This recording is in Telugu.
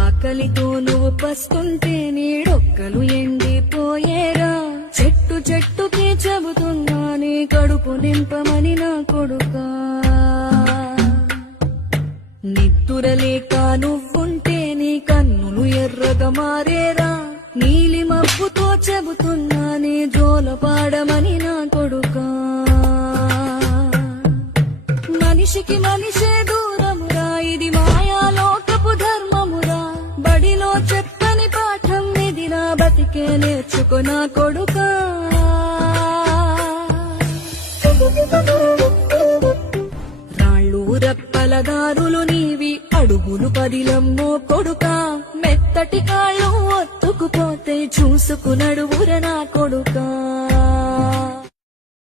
ఆకలితో నువ్వు పస్తుంటే నీడొక్కలు ఎండిపోయేరా. చెట్టు చెట్టుకి చెబుతున్నా నీ కడుపు నింపమని నా కొడుకా. నిద్దురలేక నువ్వుంటే నీ కన్నులు ఎర్రగా మారేరా. నీలి మబ్బుతో చెబుతున్నా నీ జోల పాడమని నా కొడుకా. మనిషికి మనిషే దూరమురా, ఇది మాయాలోకపు ధర్మమురా. బడిలో చెప్పని పాఠం ఇది, నా బతికే నేర్చుకో నా కొడుకా. రాళ్ళు రప్పల దారులు నీవి, అడుగులు పదిలమ్మో కొడుకా. మెత్తటి కాళ్ళు ఒత్తుకుపోతే చూసుకు నడువుర నా కొడుకా.